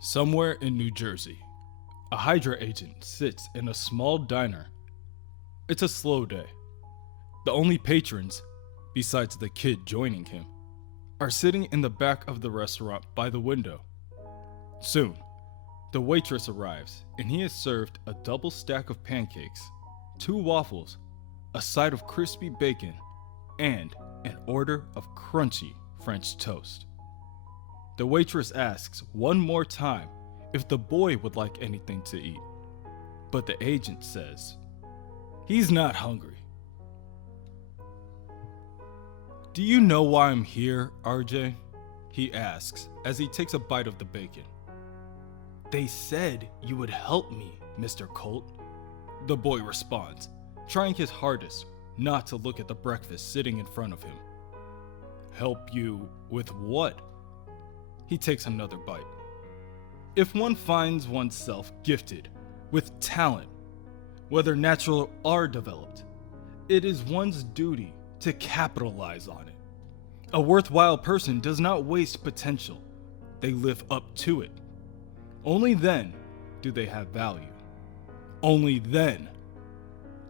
Somewhere in New Jersey, a Hydra agent sits in a small diner. It's a slow day. The only patrons, besides the kid joining him, are sitting in the back of the restaurant by the window. Soon, the waitress arrives and he is served a double stack of pancakes, 2 waffles, a side of crispy bacon, and an order of crunchy French toast. The waitress asks one more time if the boy would like anything to eat, but the agent says he's not hungry. "Do you know why I'm here, RJ?" he asks as he takes a bite of the bacon. "They said you would help me, Mr. Colt," the boy responds, trying his hardest not to look at the breakfast sitting in front of him. "Help you with what?" He takes another bite. If one finds oneself gifted with talent, whether natural or developed, it is one's duty to capitalize on it. A worthwhile person does not waste potential. They live up to it. Only then do they have value. Only then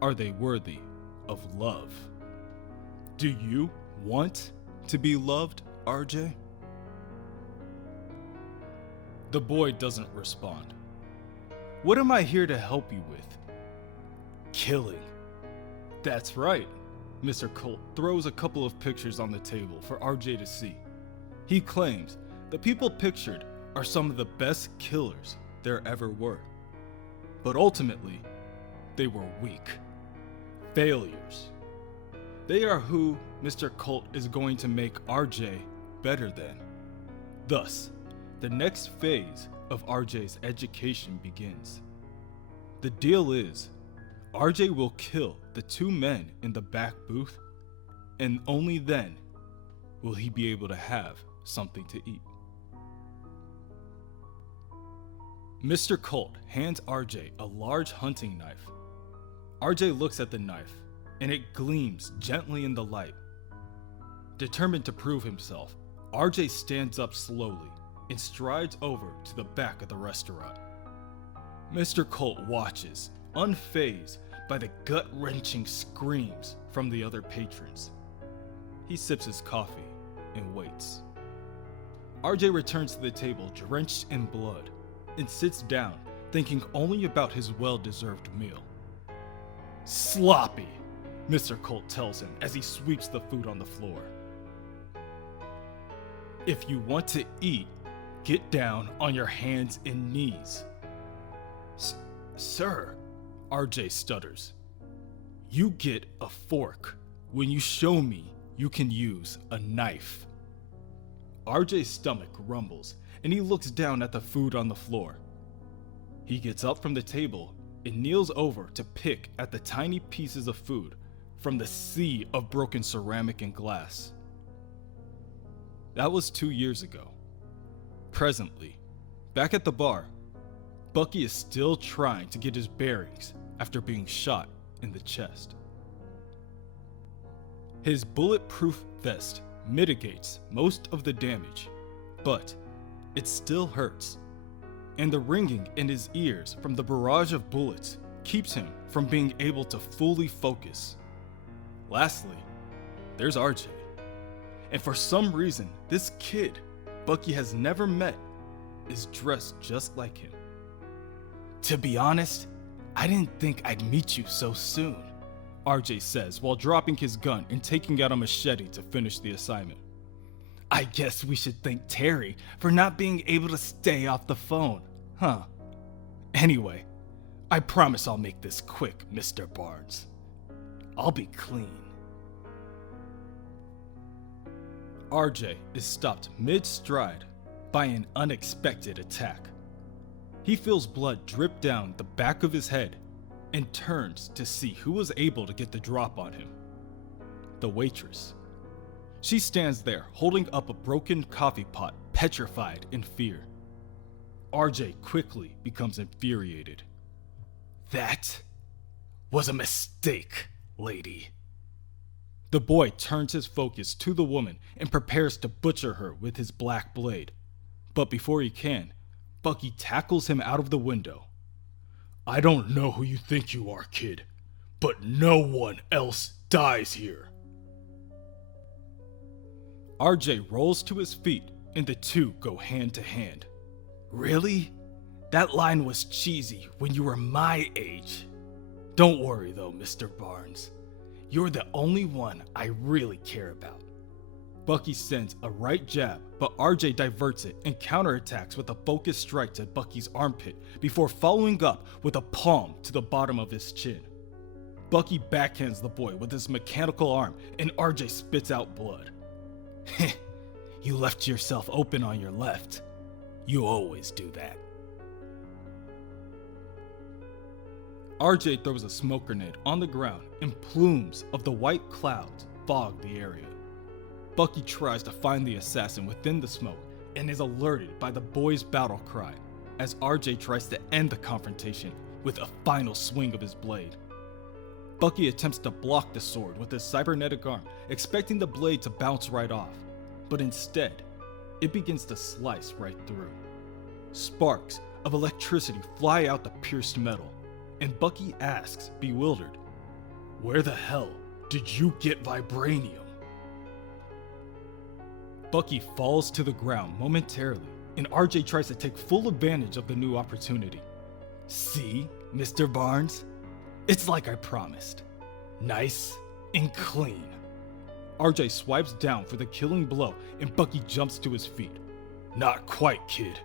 are they worthy of love. Do you want to be loved, RJ? The boy doesn't respond. "What am I here to help you with?" "Killing." "That's right." Mr. Colt throws a couple of pictures on the table for RJ to see. He claims the people pictured are some of the best killers there ever were. But ultimately, they were weak. Failures. They are who Mr. Colt is going to make RJ better than. Thus, the next phase of RJ's education begins. The deal is, RJ will kill the 2 men in the back booth, and only then will he be able to have something to eat. Mr. Colt hands RJ a large hunting knife. RJ looks at the knife, and it gleams gently in the light. Determined to prove himself, RJ stands up slowly and strides over to the back of the restaurant. Mr. Colt watches, unfazed by the gut-wrenching screams from the other patrons. He sips his coffee and waits. RJ returns to the table drenched in blood and sits down, thinking only about his well-deserved meal. "Sloppy," Mr. Colt tells him as he sweeps the food on the floor. "If you want to eat, get down on your hands and knees." Sir," RJ stutters. "You get a fork when you show me you can use a knife." RJ's stomach rumbles and he looks down at the food on the floor. He gets up from the table and kneels over to pick at the tiny pieces of food from the sea of broken ceramic and glass. That was 2 years ago. Presently, back at the bar, Bucky is still trying to get his bearings after being shot in the chest. His bulletproof vest mitigates most of the damage, but it still hurts, and the ringing in his ears from the barrage of bullets keeps him from being able to fully focus. Lastly, there's RJ. And for some reason, this kid Bucky has never met is dressed just like him. "To be honest, I didn't think I'd meet you so soon," RJ says while dropping his gun and taking out a machete to finish the assignment. "I guess we should thank Terry for not being able to stay off the phone, huh? Anyway, I promise I'll make this quick, Mr. Barnes. I'll be clean." RJ is stopped mid-stride by an unexpected attack. He feels blood drip down the back of his head and turns to see who was able to get the drop on him. The waitress. She stands there holding up a broken coffee pot, petrified in fear. RJ quickly becomes infuriated. "That was a mistake, lady." The boy turns his focus to the woman and prepares to butcher her with his black blade. But before he can, Bucky tackles him out of the window. I don't know who you think you are, kid, but no one else dies here. RJ rolls to his feet and the two go hand to hand. Really? That line was cheesy when you were my age. Don't worry though, Mr. Barnes. You're the only one I really care about. Bucky sends a right jab, but RJ diverts it and counterattacks with a focused strike to Bucky's armpit before following up with a palm to the bottom of his chin. Bucky backhands the boy with his mechanical arm and RJ spits out blood. Heh, you left yourself open on your left. You always do that. RJ throws a smoke grenade on the ground and plumes of the white clouds fog the area. Bucky tries to find the assassin within the smoke and is alerted by the boy's battle cry as RJ tries to end the confrontation with a final swing of his blade. Bucky attempts to block the sword with his cybernetic arm, expecting the blade to bounce right off, but instead, it begins to slice right through. Sparks of electricity fly out the pierced metal, and Bucky asks, bewildered, "Where the hell did you get vibranium?" Bucky falls to the ground momentarily, and RJ tries to take full advantage of the new opportunity. See, Mr. Barnes? It's like I promised. Nice and clean. RJ swipes down for the killing blow, and Bucky jumps to his feet. Not quite, kid.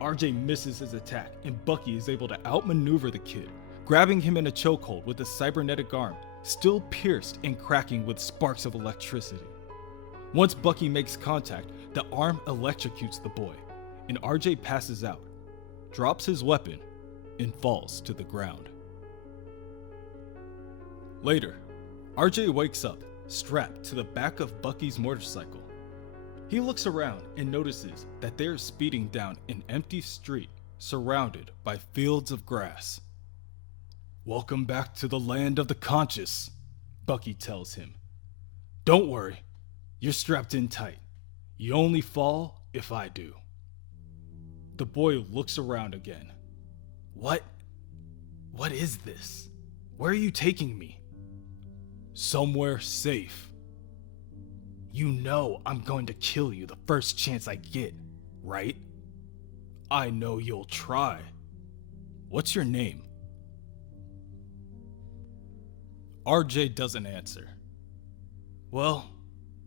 RJ misses his attack, and Bucky is able to outmaneuver the kid, grabbing him in a chokehold with his cybernetic arm, still pierced and cracking with sparks of electricity. Once Bucky makes contact, the arm electrocutes the boy, and RJ passes out, drops his weapon, and falls to the ground. Later, RJ wakes up, strapped to the back of Bucky's motorcycle. He looks around and notices that they are speeding down an empty street surrounded by fields of grass. Welcome back to the land of the conscious, Bucky tells him. Don't worry, you're strapped in tight. You only fall if I do. The boy looks around again. What is this? Where are you taking me? Somewhere safe. You know I'm going to kill you the first chance I get, right? I know you'll try. What's your name? RJ doesn't answer. Well,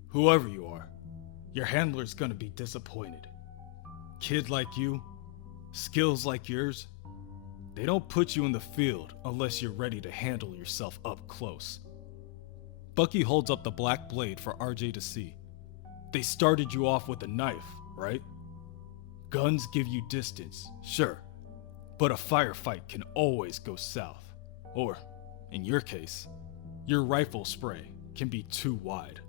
whoever you are, your handler's gonna be disappointed. Kid like you, skills like yours, they don't put you in the field unless you're ready to handle yourself up close. Bucky holds up the black blade for RJ to see. They started you off with a knife, right? Guns give you distance, sure, but a firefight can always go south. Or, in your case, your rifle spray can be too wide.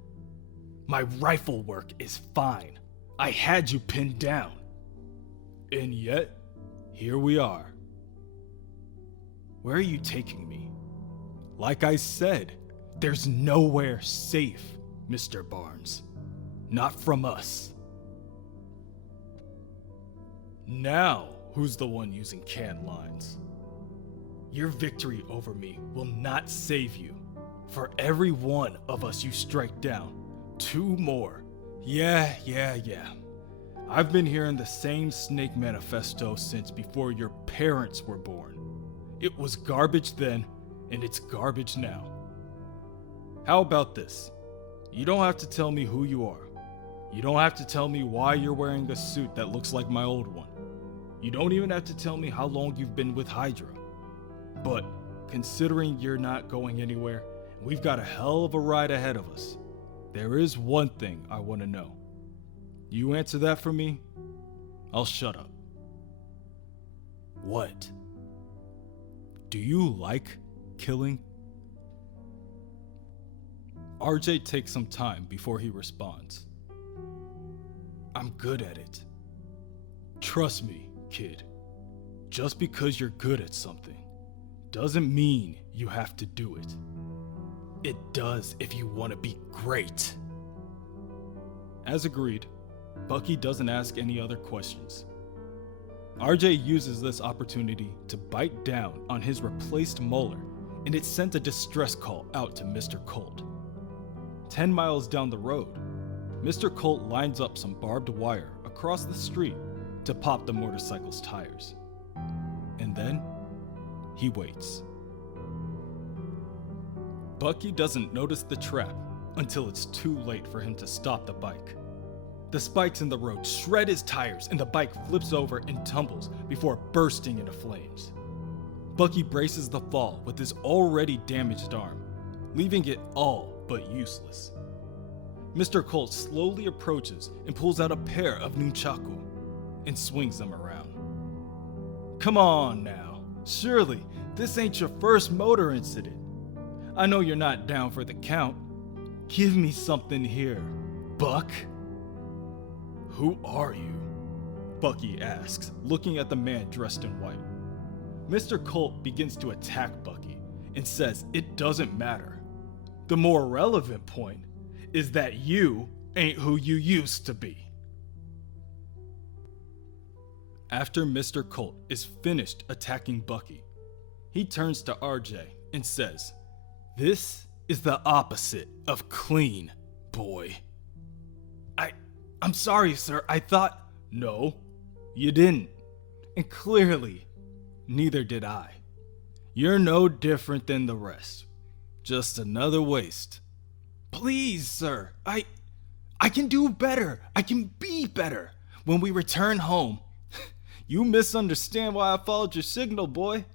My rifle work is fine. I had you pinned down. And yet, here we are. Where are you taking me? Like I said, there's nowhere safe, Mr. Barnes. Not from us. Now, who's the one using canned lines? Your victory over me will not save you. For every one of us you strike down, two more. Yeah. I've been hearing the same Snake Manifesto since before your parents were born. It was garbage then, and it's garbage now. How about this? You don't have to tell me who you are. You don't have to tell me why you're wearing a suit that looks like my old one. You don't even have to tell me how long you've been with Hydra. But considering you're not going anywhere, we've got a hell of a ride ahead of us. There is one thing I want to know. You answer that for me, I'll shut up. What? Do you like killing? RJ takes some time before he responds. I'm good at it. Trust me, kid. Just because you're good at something doesn't mean you have to do it. It does if you want to be great. As agreed, Bucky doesn't ask any other questions. RJ uses this opportunity to bite down on his replaced molar, and it sent a distress call out to Mr. Colt. 10 miles down the road, Mr. Colt lines up some barbed wire across the street to pop the motorcycle's tires. And then, he waits. Bucky doesn't notice the trap until it's too late for him to stop the bike. The spikes in the road shred his tires and the bike flips over and tumbles before bursting into flames. Bucky braces the fall with his already damaged arm, leaving it all but useless. Mr. Colt slowly approaches and pulls out a pair of nunchaku and swings them around. Come on now, surely this ain't your first motor incident. I know you're not down for the count. Give me something here, Buck. Who are you? Bucky asks, looking at the man dressed in white. Mr. Colt begins to attack Bucky and says it doesn't matter. The more relevant point is that you ain't who you used to be. After Mr. Colt is finished attacking Bucky, he turns to RJ and says, "This is the opposite of clean, boy." I'm sorry, sir. I thought... No, you didn't. And clearly, neither did I. You're no different than the rest. Just another waste. Please, sir. I can do better. I can be better. When we return home... You misunderstand why I followed your signal, boy.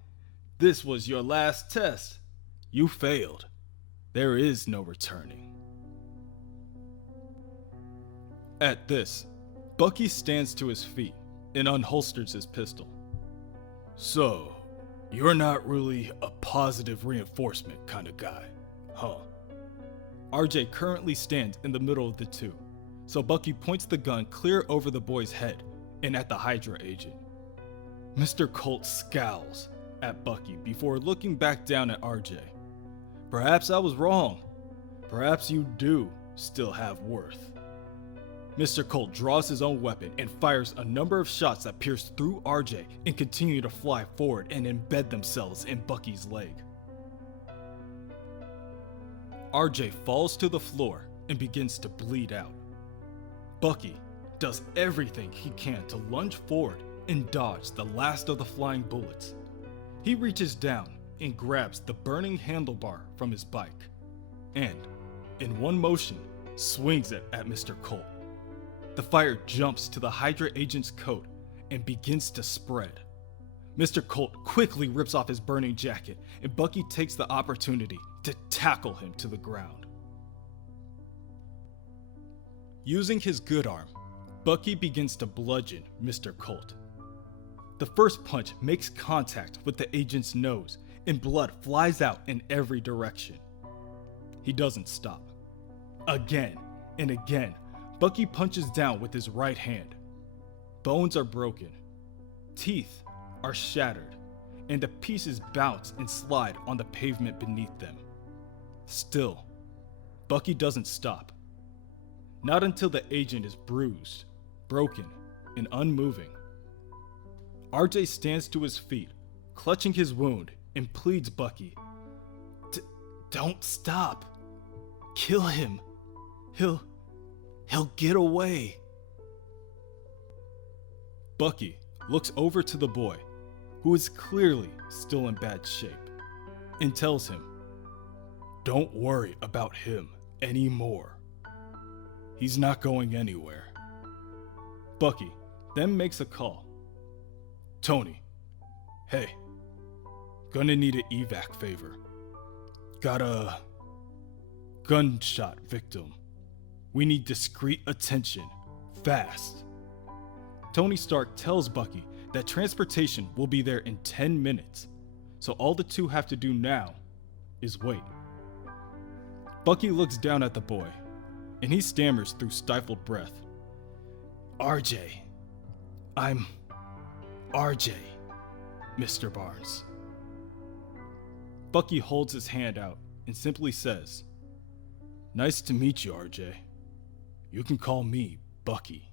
This was your last test. You failed. There is no returning. At this, Bucky stands to his feet and unholsters his pistol. So, you're not really a positive reinforcement kind of guy, huh? RJ currently stands in the middle of the two, so Bucky points the gun clear over the boy's head and at the Hydra agent. Mr. Colt scowls at Bucky before looking back down at RJ. Perhaps I was wrong. Perhaps you do still have worth. Mr. Colt draws his own weapon and fires a number of shots that pierce through RJ and continue to fly forward and embed themselves in Bucky's leg. RJ falls to the floor and begins to bleed out. Bucky does everything he can to lunge forward and dodge the last of the flying bullets. He reaches down and grabs the burning handlebar from his bike and, in one motion, swings it at Mr. Colt. The fire jumps to the Hydra agent's coat and begins to spread. Mr. Colt quickly rips off his burning jacket, and Bucky takes the opportunity to tackle him to the ground. Using his good arm, Bucky begins to bludgeon Mr. Colt. The first punch makes contact with the agent's nose, and blood flies out in every direction. He doesn't stop. Again and again, Bucky punches down with his right hand. Bones are broken, teeth are shattered, and the pieces bounce and slide on the pavement beneath them. Still, Bucky doesn't stop. Not until the agent is bruised, broken, and unmoving. RJ stands to his feet, clutching his wound, and pleads Bucky, "Don't stop. Kill him. He'll get away." Bucky looks over to the boy, who is clearly still in bad shape, and tells him, "Don't worry about him anymore. He's not going anywhere." Bucky then makes a call. "Tony, hey, gonna need an evac favor. Got a gunshot victim. We need discreet attention, fast." Tony Stark tells Bucky that transportation will be there in 10 minutes, so all the two have to do now is wait. Bucky looks down at the boy, and he stammers through stifled breath. "RJ. I'm RJ, Mr. Barnes." Bucky holds his hand out and simply says, "Nice to meet you, RJ. You can call me Bucky."